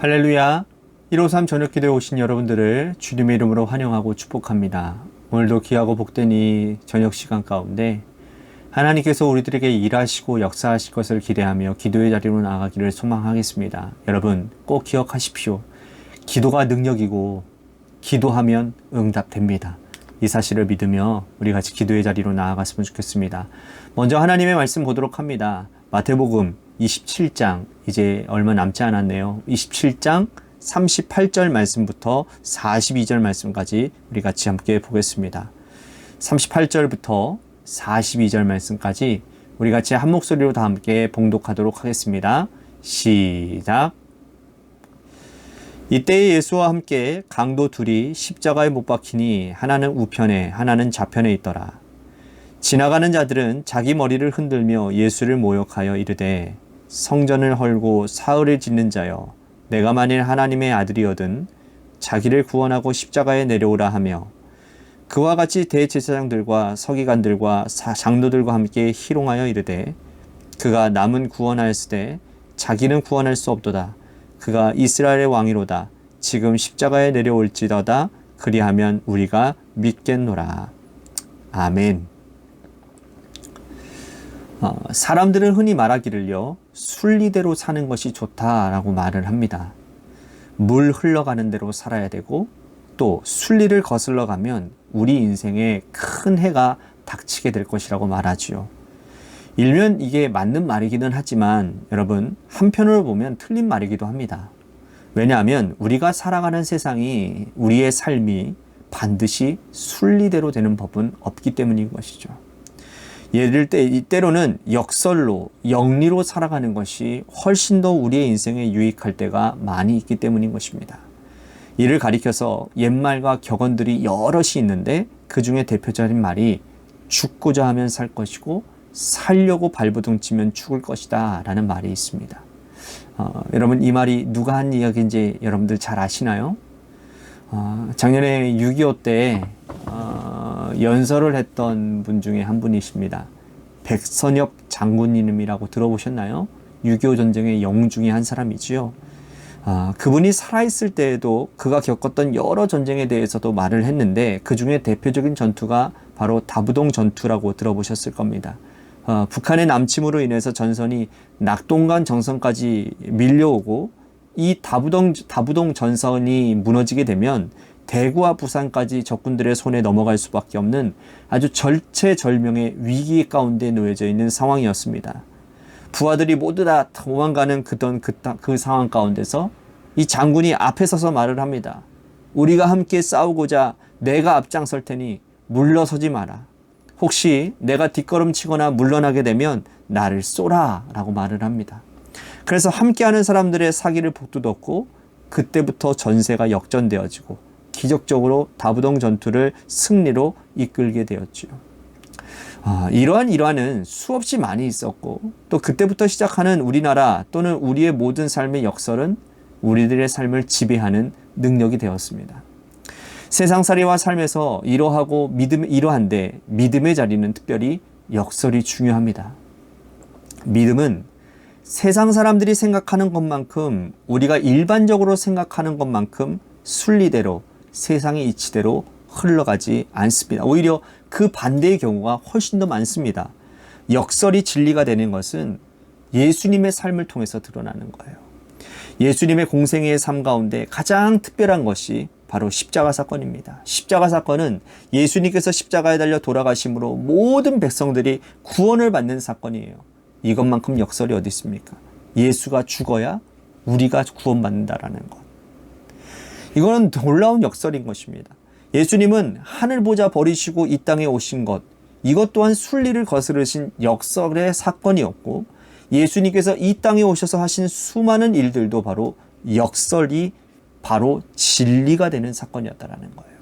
할렐루야. 153 저녁기도에 오신 여러분들을 주님의 이름으로 환영하고 축복합니다. 오늘도 귀하고 복된 이 저녁 시간 가운데 하나님께서 우리들에게 일하시고 역사하실 것을 기대하며 기도의 자리로 나아가기를 소망하겠습니다. 여러분 꼭 기억하십시오. 기도가 능력이고 기도하면 응답됩니다. 이 사실을 믿으며 우리 같이 기도의 자리로 나아갔으면 좋겠습니다. 먼저 하나님의 말씀 보도록 합니다. 마태복음 27장 이제 얼마 남지 않았네요. 27장 38절 말씀부터 42절 말씀까지 우리 같이 함께 보겠습니다. 38절부터 42절 말씀까지 우리 같이 한 목소리로 다 함께 봉독하도록 하겠습니다. 시작. 이때에 예수와 함께 강도 둘이 십자가에 못 박히니 하나는 우편에 하나는 좌편에 있더라. 지나가는 자들은 자기 머리를 흔들며 예수를 모욕하여 이르되 성전을 헐고 사흘을 짓는 자여 내가 만일 하나님의 아들이거든 자기를 구원하고 십자가에 내려오라 하며 그와 같이 대제사장들과 서기관들과 장로들과 함께 희롱하여 이르되 그가 남은 구원하였으되 자기는 구원할 수 없도다. 그가 이스라엘의 왕이로다. 지금 십자가에 내려올지어다. 그리하면 우리가 믿겠노라. 아멘. 사람들은 흔히 말하기를요, 순리대로 사는 것이 좋다라고 말을 합니다. 물 흘러가는 대로 살아야 되고 또 순리를 거슬러 가면 우리 인생에 큰 해가 닥치게 될 것이라고 말하지요. 일면 이게 맞는 말이기는 하지만 여러분 한편으로 보면 틀린 말이기도 합니다. 왜냐하면 우리가 살아가는 세상이 우리의 삶이 반드시 순리대로 되는 법은 없기 때문인 것이죠. 때로는 역설로, 영리로 살아가는 것이 훨씬 더 우리의 인생에 유익할 때가 많이 있기 때문인 것입니다. 이를 가리켜서 옛말과 격언들이 여럿이 있는데 그 중에 대표적인 말이 죽고자 하면 살 것이고 살려고 발버둥치면 죽을 것이다 라는 말이 있습니다. 여러분 이 말이 누가 한 이야기인지 여러분들 잘 아시나요? 작년에 6.25 때 연설을 했던 분 중에 한 분이십니다. 백선엽 장군님이라고 들어보셨나요? 6.25 전쟁의 영웅 중에 한 사람이지요. 그분이 살아있을 때에도 그가 겪었던 여러 전쟁에 대해서도 말을 했는데 그 중에 대표적인 전투가 바로 다부동 전투라고 들어보셨을 겁니다. 북한의 남침으로 인해서 전선이 낙동강 정선까지 밀려오고 이 다부동 전선이 무너지게 되면 대구와 부산까지 적군들의 손에 넘어갈 수밖에 없는 아주 절체절명의 위기 가운데 놓여져 있는 상황이었습니다. 부하들이 모두 다 도망가는 그 상황 가운데서 이 장군이 앞에 서서 말을 합니다. 우리가 함께 싸우고자 내가 앞장설 테니 물러서지 마라. 혹시 내가 뒷걸음치거나 물러나게 되면 나를 쏘라 라고 말을 합니다. 그래서 함께하는 사람들의 사기를 북돋웠고 그때부터 전세가 역전되어지고 기적적으로 다부동 전투를 승리로 이끌게 되었죠. 이러한 일화는 수없이 많이 있었고 또 그때부터 시작하는 우리나라 또는 우리의 모든 삶의 역설은 우리들의 삶을 지배하는 능력이 되었습니다. 세상살이와 삶에서 이러한데 믿음의 자리는 특별히 역설이 중요합니다. 믿음은 세상 사람들이 생각하는 것만큼 우리가 일반적으로 생각하는 것만큼 순리대로 세상의 이치대로 흘러가지 않습니다. 오히려 그 반대의 경우가 훨씬 더 많습니다. 역설이 진리가 되는 것은 예수님의 삶을 통해서 드러나는 거예요. 예수님의 공생애의 삶 가운데 가장 특별한 것이 바로 십자가 사건입니다. 십자가 사건은 예수님께서 십자가에 달려 돌아가심으로 모든 백성들이 구원을 받는 사건이에요. 이것만큼 역설이 어디 있습니까? 예수가 죽어야 우리가 구원받는다라는 것. 이거는 놀라운 역설인 것입니다. 예수님은 하늘 보좌 버리시고 이 땅에 오신 것, 이것 또한 순리를 거스르신 역설의 사건이었고 예수님께서 이 땅에 오셔서 하신 수많은 일들도 바로 역설이 바로 진리가 되는 사건이었다는 거예요.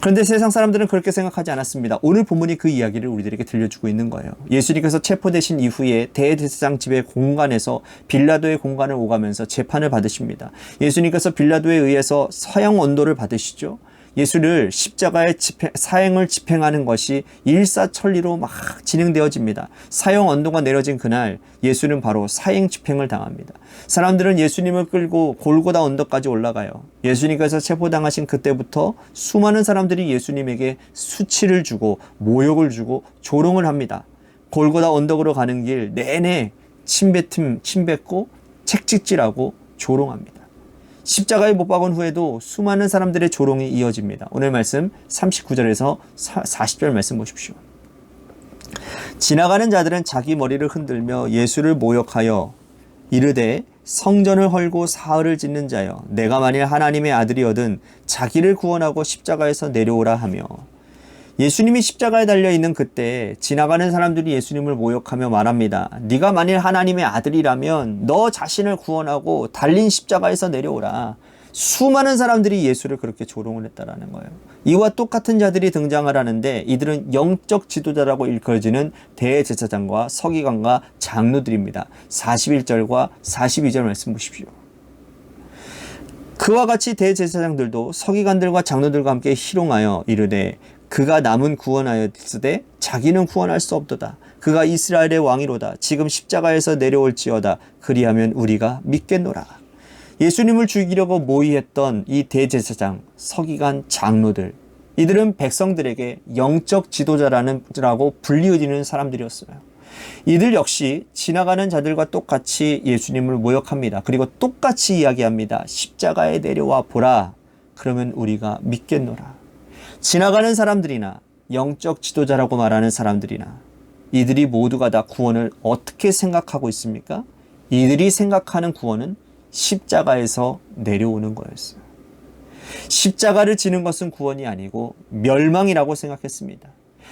그런데 세상 사람들은 그렇게 생각하지 않았습니다. 오늘 본문이 그 이야기를 우리들에게 들려주고 있는 거예요. 예수님께서 체포되신 이후에 대제사장 집의 공간에서 빌라도의 공간을 오가면서 재판을 받으십니다. 예수님께서 빌라도에 의해서 서형 언도를 받으시죠. 예수를 십자가의 사형을 집행하는 것이 일사천리로 막 진행되어집니다. 사형 언도가 내려진 그날 예수는 바로 사형 집행을 당합니다. 사람들은 예수님을 끌고 골고다 언덕까지 올라가요. 예수님께서 체포당하신 그때부터 수많은 사람들이 예수님에게 수치를 주고 모욕을 주고 조롱을 합니다. 골고다 언덕으로 가는 길 내내 침 뱉고 책찍질하고 조롱합니다. 십자가에 못 박은 후에도 수많은 사람들의 조롱이 이어집니다. 오늘 말씀 39절에서 40절 말씀 보십시오. 지나가는 자들은 자기 머리를 흔들며 예수를 모욕하여 이르되 성전을 헐고 사흘을 짓는 자여 내가 만일 하나님의 아들이거든 자기를 구원하고 십자가에서 내려오라 하며 예수님이 십자가에 달려있는 그때 지나가는 사람들이 예수님을 모욕하며 말합니다. 네가 만일 하나님의 아들이라면 너 자신을 구원하고 달린 십자가에서 내려오라. 수많은 사람들이 예수를 그렇게 조롱을 했다라는 거예요. 이와 똑같은 자들이 등장을 하는데 이들은 영적 지도자라고 일컬어지는 대제사장과 서기관과 장로들입니다. 41절과 42절 말씀 보십시오. 그와 같이 대제사장들도 서기관들과 장로들과 함께 희롱하여 이르되 그가 남은 구원하였으되 자기는 구원할 수 없도다. 그가 이스라엘의 왕이로다. 지금 십자가에서 내려올지어다. 그리하면 우리가 믿겠노라. 예수님을 죽이려고 모의했던 이 대제사장, 서기관, 장로들, 이들은 백성들에게 영적 지도자라고 불리어지는 사람들이었어요. 이들 역시 지나가는 자들과 똑같이 예수님을 모욕합니다. 그리고 똑같이 이야기합니다. 십자가에 내려와 보라. 그러면 우리가 믿겠노라. 지나가는 사람들이나 영적 지도자라고 말하는 사람들이나 이들이 모두가 다 구원을 어떻게 생각하고 있습니까? 이들이 생각하는 구원은 십자가에서 내려오는 거였어요. 십자가를 지는 것은 구원이 아니고 멸망이라고 생각했습니다.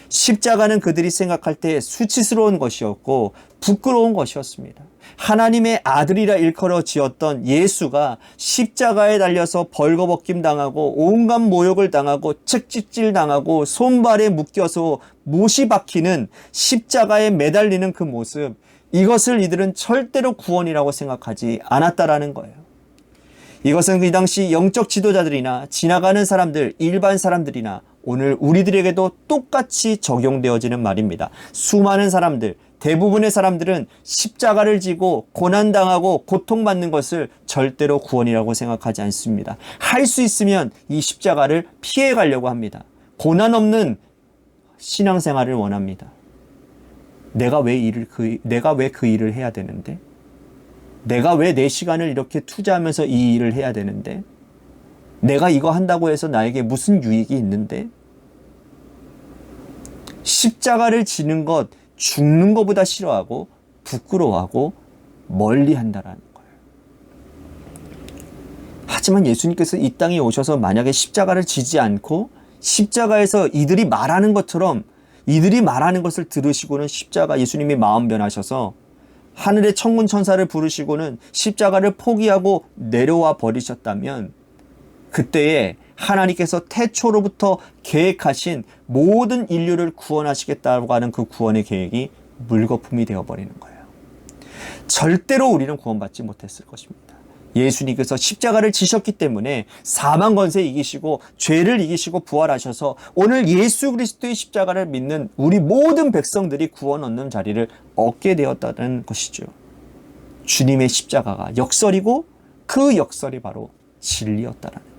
십자가는 그들이 생각할 때 수치스러운 것이었고 부끄러운 것이었습니다. 하나님의 아들이라 일컬어 지었던 예수가 십자가에 달려서 벌거벗김 당하고 온갖 모욕을 당하고 책찍질 당하고 손발에 묶여서 못이 박히는 십자가에 매달리는 그 모습, 이것을 이들은 절대로 구원이라고 생각하지 않았다라는 거예요. 이것은 그 당시 영적 지도자들이나 지나가는 사람들, 일반 사람들이나 오늘 우리들에게도 똑같이 적용되어지는 말입니다. 수많은 사람들, 대부분의 사람들은 십자가를 지고 고난당하고 고통받는 것을 절대로 구원이라고 생각하지 않습니다. 할 수 있으면 이 십자가를 피해 가려고 합니다. 고난 없는 신앙생활을 원합니다. 내가 왜 그 일을 해야 되는데? 내가 왜 내 시간을 이렇게 투자하면서 이 일을 해야 되는데? 내가 이거 한다고 해서 나에게 무슨 유익이 있는데? 십자가를 지는 것, 죽는 것보다 싫어하고 부끄러워하고 멀리 한다라는 거예요. 하지만 예수님께서 이 땅에 오셔서 만약에 십자가를 지지 않고 십자가에서 이들이 말하는 것처럼 이들이 말하는 것을 들으시고는 십자가 예수님이 마음 변하셔서 하늘의 천군 천사를 부르시고는 십자가를 포기하고 내려와 버리셨다면 그때에 하나님께서 태초로부터 계획하신 모든 인류를 구원하시겠다고 하는 그 구원의 계획이 물거품이 되어버리는 거예요. 절대로 우리는 구원받지 못했을 것입니다. 예수님께서 십자가를 지셨기 때문에 사망 권세 이기시고 죄를 이기시고 부활하셔서 오늘 예수 그리스도의 십자가를 믿는 우리 모든 백성들이 구원 얻는 자리를 얻게 되었다는 것이죠. 주님의 십자가가 역설이고 그 역설이 바로 진리였다라는 거예요.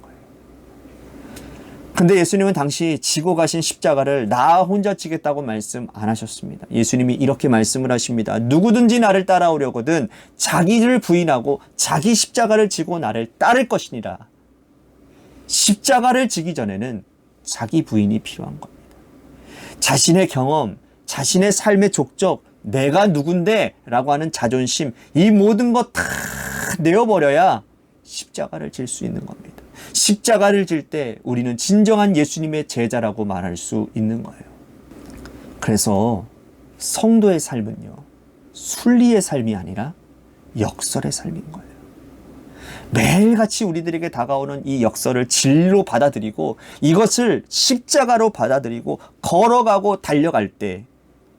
근데 예수님은 당시 지고 가신 십자가를 나 혼자 지겠다고 말씀 안 하셨습니다. 예수님이 이렇게 말씀을 하십니다. 누구든지 나를 따라오려거든 자기를 부인하고 자기 십자가를 지고 나를 따를 것이니라. 십자가를 지기 전에는 자기 부인이 필요한 겁니다. 자신의 경험, 자신의 삶의 족적, 내가 누군데 라고 하는 자존심, 이 모든 것 다 내어버려야 십자가를 질 수 있는 겁니다. 십자가를 질 때 우리는 진정한 예수님의 제자라고 말할 수 있는 거예요. 그래서 성도의 삶은요, 순리의 삶이 아니라 역설의 삶인 거예요. 매일같이 우리들에게 다가오는 이 역설을 진리로 받아들이고 이것을 십자가로 받아들이고 걸어가고 달려갈 때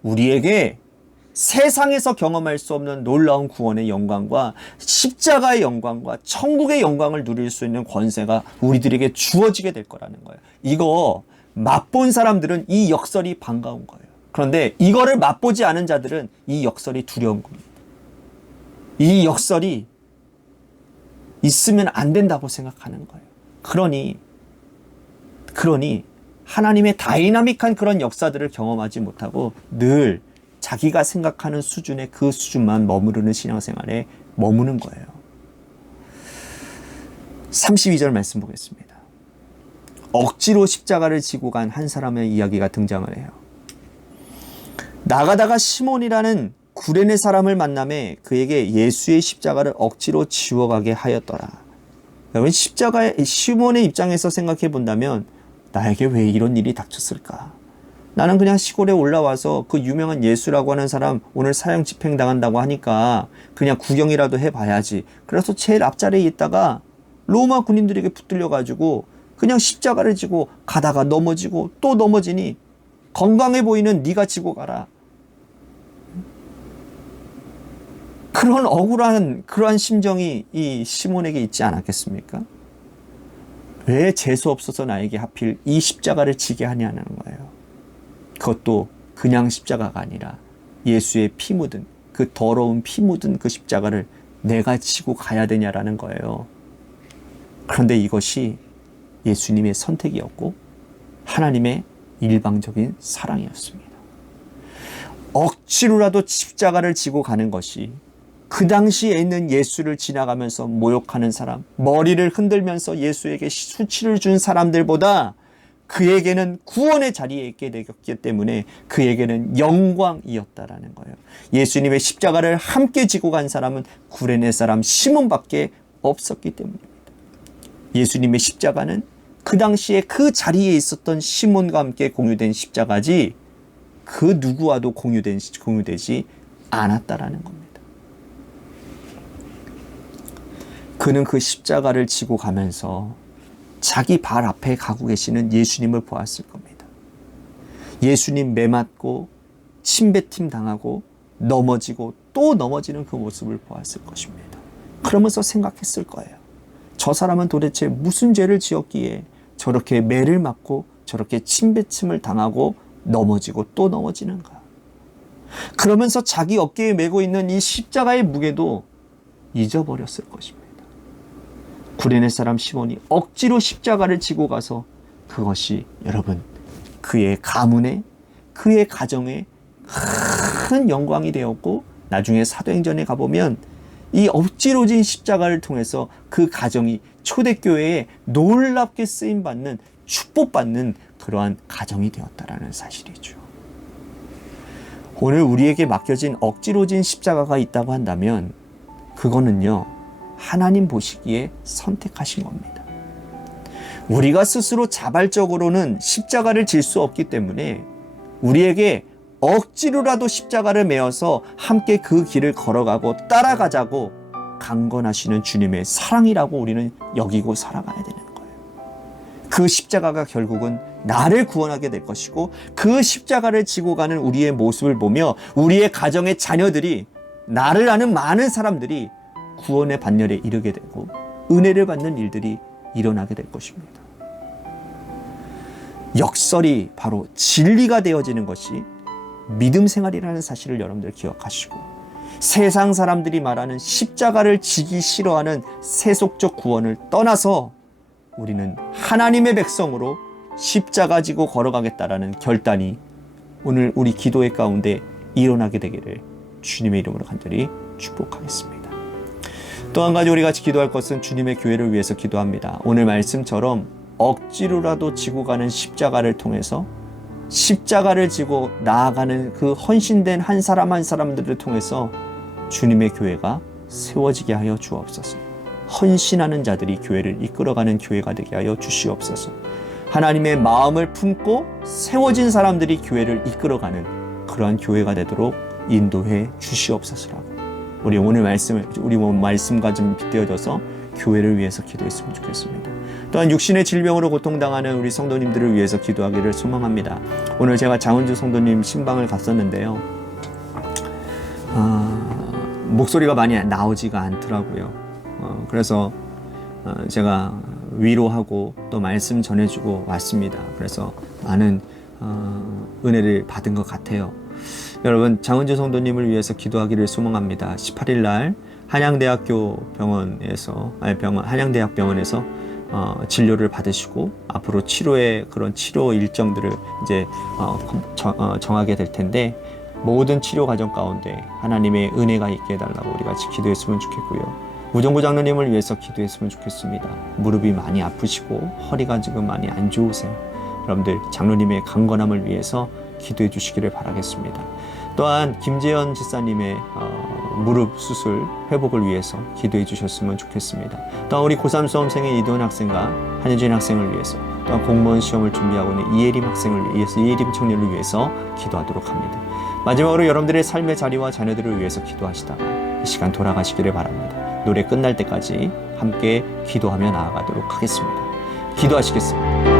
우리에게 세상에서 경험할 수 없는 놀라운 구원의 영광과 십자가의 영광과 천국의 영광을 누릴 수 있는 권세가 우리들에게 주어지게 될 거라는 거예요. 이거 맛본 사람들은 이 역설이 반가운 거예요. 그런데 이거를 맛보지 않은 자들은 이 역설이 두려운 겁니다. 이 역설이 있으면 안 된다고 생각하는 거예요. 그러니 하나님의 다이나믹한 그런 역사들을 경험하지 못하고 늘 자기가 생각하는 수준의 그 수준만 머무르는 신앙생활에 머무는 거예요. 32절 말씀 보겠습니다. 억지로 십자가를 지고 간 한 사람의 이야기가 등장을 해요. 나가다가 시몬이라는 구레네 사람을 만남에 그에게 예수의 십자가를 억지로 지워가게 하였더라. 여러분, 시몬의 입장에서 생각해 본다면 나에게 왜 이런 일이 닥쳤을까? 나는 그냥 시골에 올라와서 그 유명한 예수라고 하는 사람 오늘 사형 집행당한다고 하니까 그냥 구경이라도 해봐야지. 그래서 제일 앞자리에 있다가 로마 군인들에게 붙들려가지고 그냥 십자가를 지고 가다가 넘어지고 또 넘어지니 건강해 보이는 네가 지고 가라. 그런 억울한 그러한 심정이 이 시몬에게 있지 않았겠습니까? 왜 재수 없어서 나에게 하필 이 십자가를 지게 하냐는 거예요. 그것도 그냥 십자가가 아니라 예수의 피 묻은 그 더러운 피 묻은 그 십자가를 내가 지고 가야 되냐라는 거예요. 그런데 이것이 예수님의 선택이었고 하나님의 일방적인 사랑이었습니다. 억지로라도 십자가를 지고 가는 것이 그 당시에 있는 예수를 지나가면서 모욕하는 사람, 머리를 흔들면서 예수에게 수치를 준 사람들보다 그에게는 구원의 자리에 있게 되었기 때문에 그에게는 영광이었다라는 거예요. 예수님의 십자가를 함께 지고 간 사람은 구레네 사람 시몬밖에 없었기 때문입니다. 예수님의 십자가는 그 당시에 그 자리에 있었던 시몬과 함께 공유된 십자가지 그 누구와도 공유되지 않았다라는 겁니다. 그는 그 십자가를 지고 가면서 자기 발 앞에 가고 계시는 예수님을 보았을 겁니다. 예수님 매맞고 침뱉임 당하고 넘어지고 또 넘어지는 그 모습을 보았을 것입니다. 그러면서 생각했을 거예요. 저 사람은 도대체 무슨 죄를 지었기에 저렇게 매를 맞고 저렇게 침뱉음을 당하고 넘어지고 또 넘어지는가. 그러면서 자기 어깨에 메고 있는 이 십자가의 무게도 잊어버렸을 것입니다. 구레네 사람 시몬이 억지로 십자가를 지고 가서 그것이 여러분 그의 가문에 그의 가정에 큰 영광이 되었고 나중에 사도행전에 가보면 이 억지로 진 십자가를 통해서 그 가정이 초대교회에 놀랍게 쓰임받는 축복받는 그러한 가정이 되었다라는 사실이죠. 오늘 우리에게 맡겨진 억지로 진 십자가가 있다고 한다면 그거는요 하나님 보시기에 선택하신 겁니다. 우리가 스스로 자발적으로는 십자가를 질 수 없기 때문에 우리에게 억지로라도 십자가를 메어서 함께 그 길을 걸어가고 따라가자고 강권하시는 주님의 사랑이라고 우리는 여기고 살아가야 되는 거예요. 그 십자가가 결국은 나를 구원하게 될 것이고 그 십자가를 지고 가는 우리의 모습을 보며 우리의 가정의 자녀들이 나를 아는 많은 사람들이 구원의 반열에 이르게 되고 은혜를 받는 일들이 일어나게 될 것입니다. 역설이 바로 진리가 되어지는 것이 믿음 생활이라는 사실을 여러분들 기억하시고 세상 사람들이 말하는 십자가를 지기 싫어하는 세속적 구원을 떠나서 우리는 하나님의 백성으로 십자가 지고 걸어가겠다라는 결단이 오늘 우리 기도회 가운데 일어나게 되기를 주님의 이름으로 간절히 축복하겠습니다. 또 한 가지 우리 같이 기도할 것은 주님의 교회를 위해서 기도합니다. 오늘 말씀처럼 억지로라도 지고 가는 십자가를 통해서 십자가를 지고 나아가는 그 헌신된 한 사람 한 사람들을 통해서 주님의 교회가 세워지게 하여 주옵소서. 헌신하는 자들이 교회를 이끌어가는 교회가 되게 하여 주시옵소서. 하나님의 마음을 품고 세워진 사람들이 교회를 이끌어가는 그러한 교회가 되도록 인도해 주시옵소서라고 우리 오늘 말씀과 좀 빗대어져서 교회를 위해서 기도했으면 좋겠습니다. 또한 육신의 질병으로 고통당하는 우리 성도님들을 위해서 기도하기를 소망합니다. 오늘 제가 장은주 성도님 신방을 갔었는데요. 목소리가 많이 나오지가 않더라고요. 그래서 제가 위로하고 또 말씀 전해주고 왔습니다. 그래서 많은 은혜를 받은 것 같아요. 여러분, 장은주 성도님을 위해서 기도하기를 소망합니다. 18일 날 한양대학교 한양대학병원에서 진료를 받으시고 앞으로 치료의 그런 치료 일정들을 이제 정하게 될 텐데, 모든 치료 과정 가운데 하나님의 은혜가 있게 해달라고 우리 같이 기도했으면 좋겠고요. 우정구 장로님을 위해서 기도했으면 좋겠습니다. 무릎이 많이 아프시고 허리가 지금 많이 안 좋으세요. 여러분들 장로님의 강건함을 위해서 기도해 주시기를 바라겠습니다. 또한 김재현 지사님의 무릎 수술 회복을 위해서 기도해 주셨으면 좋겠습니다. 또한 우리 고3 수험생의 이도현 학생과 한효진 학생을 위해서, 또한 공무원 시험을 준비하고 있는 이예림 학생을 위해서, 이예림 청년을 위해서 기도하도록 합니다. 마지막으로 여러분들의 삶의 자리와 자녀들을 위해서 기도하시다가 이 시간 돌아가시기를 바랍니다. 노래 끝날 때까지 함께 기도하며 나아가도록 하겠습니다. 기도하시겠습니다.